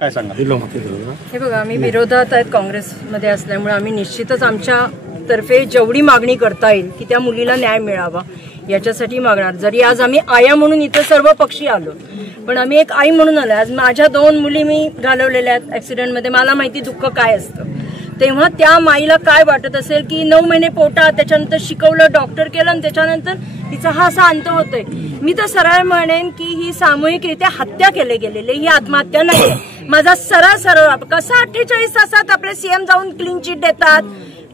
काय सांगा? हे बघा, आम्ही विरोधात आहेत काँग्रेसमध्ये असल्यामुळे आम्ही निश्चितच आमच्या तर्फे जेवढी मागणी करता येईल की त्या मुलीला न्याय मिळावा याच्यासाठी मागणार. जरी आज आम्ही आया म्हणून इथे सर्व पक्षी आलो, पण आम्ही एक आई म्हणून आलो. आज माझ्या 2 मुली मी घालवलेल्या आहेत ऍक्सिडेंटमध्ये. मला माहिती दुःख काय असतं. तेव्हा त्या माईला काय वाटत असेल की 9 महिने पोटात, त्याच्यानंतर शिकवलं, डॉक्टर केलं आणि त्याच्यानंतर तिचा हा असा अंत होतोय. मी तर सरळ म्हणेन की ही सामूहिकरित्या हत्या केली गेलेली, ही आत्महत्या नाही. माझा सरळ कसा 48 तासात आपले सीएम जाऊन क्लीन चिट देतात?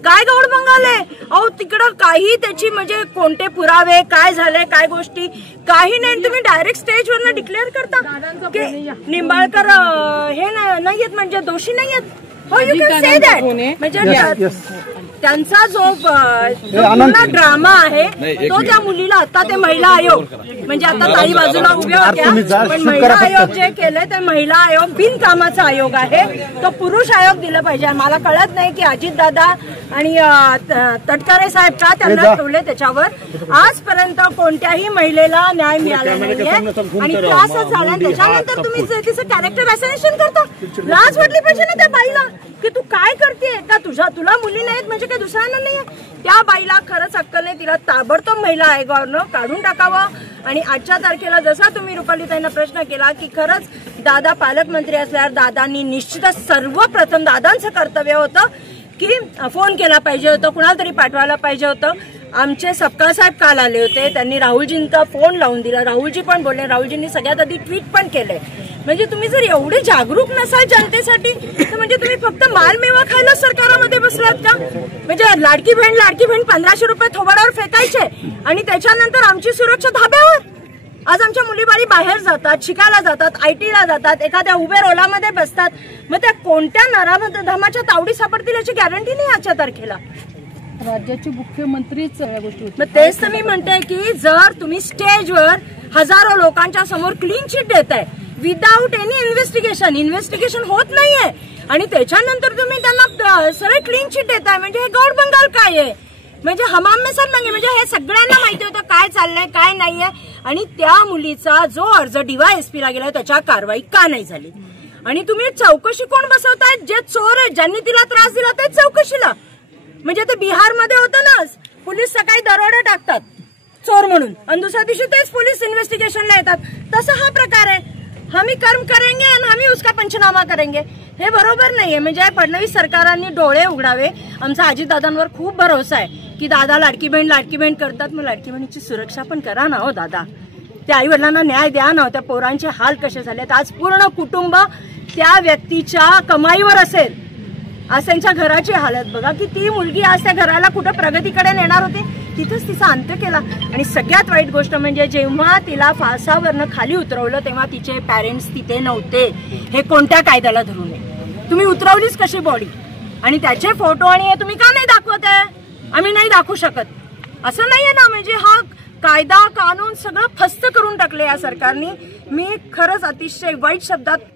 काय गौड बंगाल आहे अहो? तिकडं काही त्याची म्हणजे कोणते पुरावे, काय झाले, काय गोष्टी काही नाही. तुम्ही डायरेक्ट स्टेजवरनं डिक्लेअर करता की निंबाळकर हे नाहीयेत, म्हणजे दोषी नाहीयेत. हो, यू कॅन से दॅट. म्हणजे त्यांचा जो ड्रामा आहे तो त्या मुलीला आता ते महिला आयोग, म्हणजे आता काही बाजूला उभ्या होत्या, पण महिला आयोग जे केलंय ते महिला आयोग बिनकामाचा आयोग आहे. तो पुरुष आयोग दिला पाहिजे. मला कळत नाही की अजितदादा आणि तटकरे साहेब का त्यांना ठेवले त्याच्यावर. आजपर्यंत कोणत्याही महिलेला न्याय मिळाला नाहीये आणि त्रासच झाला. त्याच्यानंतर तुम्ही तिचं कॅरेक्टर असॅसिनेशन करता. लाज वाटली पाहिजे ना त्या बाईला की तू काय करते का? तुला मुली नाहीत म्हणजे काय दुसऱ्यांना नाहीये? त्या बाईला खरंच अक्कल नाही. तिला ताबडतोब महिला आयोगावरनं काढून टाकावं. आणि आजच्या तारखेला जसा तुम्ही रुपालीताईंना प्रश्न केला की खरंच दादा पालकमंत्री असल्यावर दादांनी निश्चितच सर्वप्रथम दादांचं कर्तव्य होतं की फोन केला पाहिजे होतं, कुणाला तरी पाठवायला पाहिजे होतं. आमचे सपकाळ साहेब काल आले होते, त्यांनी राहुलजींचा फोन लावून दिला. राहुलजी पण बोलले, राहुलजींनी सगळ्यात आधी ट्विट पण केलंय. म्हणजे तुम्ही जर एवढे जागरूक नसाल जनतेसाठी तर म्हणजे तुम्ही फक्त मालमेवा खायला सरकारामध्ये बसलात का? म्हणजे लाडकी बहीण 1500 रुपये थोबाडावर फेकायचे आणि त्याच्यानंतर आमची सुरक्षा धाब्यावर. आज आमच्या मुलीबाळी बाहेर जातात, शिकायला जातात, आयटीला जातात, एखाद्या उबेर ओलामध्ये बसतात. मग त्या कोणत्या नराधमाच्या तावडी सापडतील याची गॅरंटी नाही आजच्या तारखेला. राज्याचे मुख्यमंत्रीच या गोष्टी. मग तेच तर मी म्हणते की जर तुम्ही स्टेजवर हजारो लोकांच्या समोर क्लीन चिट देताय विदाऊट एनी इन्व्हेस्टिगेशन होत नाहीये आणि त्याच्यानंतर तुम्ही त्यांना सरळ क्लीन चिट देताय, म्हणजे हे गौड बंगाल काय आहे? म्हणजे हमाम में सब मांगे. म्हणजे हे सगळ्यांना माहिती होतं काय चाललंय काय नाहीये. आणि त्या मुलीचा जो अर्ज DYSP ला गेला त्याच्या कारवाई का नाही झाली? आणि तुम्ही चौकशी कोण बसवताय? जे चोर आहेत, ज्यांनी तिला त्रास दिला ते चौकशीला. म्हणजे ते बिहारमध्ये होतं ना, पोलीस सकाळी दरोडे टाकतात चोर म्हणून आणि दुसऱ्या दिवशी तेच पोलीस इन्व्हेस्टिगेशनला येतात. तसा हा प्रकार आहे. हमी कर्म करेंगे आणि हमी उसका पंचनामा करेंगे. हे बरोबर नाहीये. म्हणजे फडणवीस सरकारांनी डोळे उघडावे. आमचा अजितदादांवर खूप भरोसा आहे की दादा लाडकी बहीण करतात. मग लाडकी बहिणीची सुरक्षा पण करा ना हो दादा. त्या आई वडिलांना न्याय द्या ना. त्या पोरांचे हाल कसे झालेत. आज पूर्ण कुटुंब त्या व्यक्तीच्या कमाईवर असेल. आज त्यांच्या घराची हालत बघा की ती मुलगी आज त्या घराला कुठं प्रगतीकडे नेणार होती, तिथंच तिचा अंत केला. आणि सगळ्यात वाईट गोष्ट म्हणजे जेव्हा तिला फासावरनं खाली उतरवलं तेव्हा तिचे पॅरेंट्स तिथे नव्हते. हे कोणत्या कायद्याला धरून आहे? तुम्ही उतरवलीच कशी बॉडी? आणि त्याचे फोटो आणि हे तुम्ही का नाही दाखवत आहे? आम्ही नाही दाखवू शकत असं नाहीये ना. म्हणजे हा कायदा कानून सगळं फस्त करून टाकले या सरकारने. मी खरंच अतिशय वाईट शब्दात